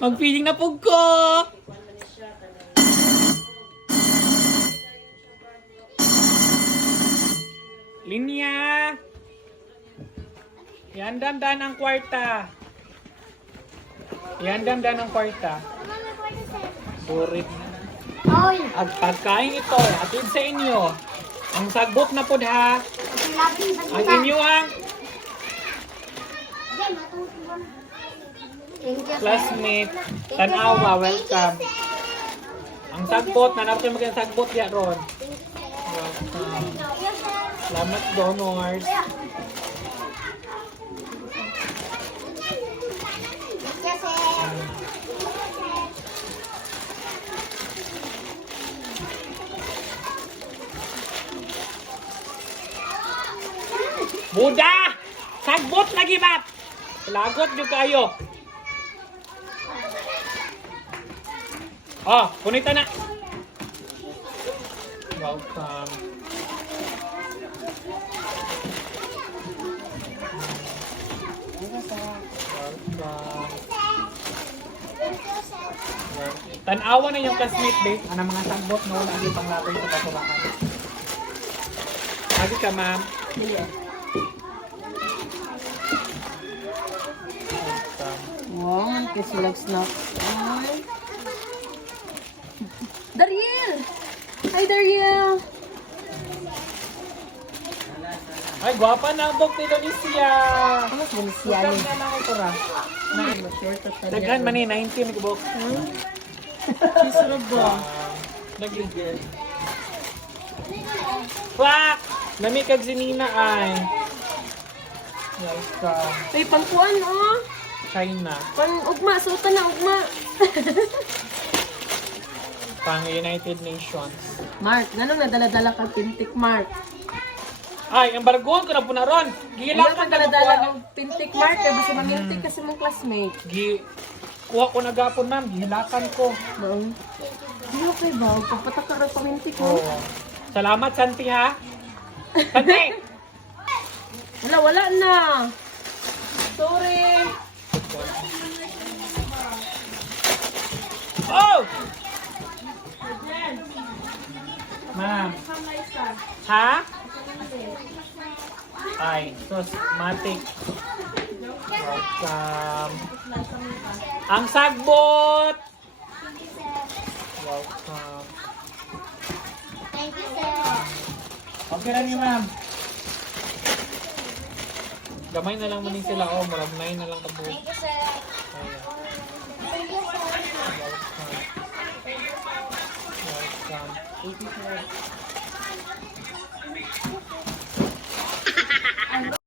Mag-feeding na po ko! Linya! Iandam-dan ang kwarta. Iandam-dan ang kwarta. Surit. Oy! At pagkain ito, atid sa inyo. Ang sagbot na po ha. Ang inyong classmate, tanawa, welcome. Ang sagbot, nanap kayo maging sagbot ya ron. Welcome. Salamat donors. Buda! Sagbot lagi bat! Lagot nyo kayo. Oh, punita na. Welcome. Welcome. Tanawa na yung classmate base. Ano mga sagbot no? Lagi pang lapay sa patulakan. Lagi ka ma'am. Yeah. Wow, kasi lang snack. Daryl! Hi, Daryl! Ay, gwapa na ang bok ni Donicia. Ano sa Valencia Huwag ni? na lang ito ra. Short at Daghan man eh, 19 ni bok. Sarap ba? Lagi. Fuck! Namikag si Nina ay. Welcome. Ay, pangkuan, oh! China. Pang-ugma, suotan na ugma. Pang United Nations. Mark, ganun na dala-dala ka pintik, Mark. Ay, ang bargon ko na po na ron. Wala Gihilakan ka ka na dala-dala po. ng pintik, Mark. Kaya basta mamintik kasi mong classmate. Kuha ko na gapon ma'am. Gihilakan ko. Bang? Di okay ba? Pagpatak ka ng pamintik mo. Oh. Salamat, Santi ha. Santi! Wala na. Sorry. Oh! Ma'am. Ha? Ay, sus, matik. Welcome. Ang sagbot! Welcome. Thank you, sir. Okay lang yun, ma'am. Gamay na lang mo sila. Oh, marag 9 na lang tabo. Thank you, sir. Thank you, sir. Welcome. Welcome.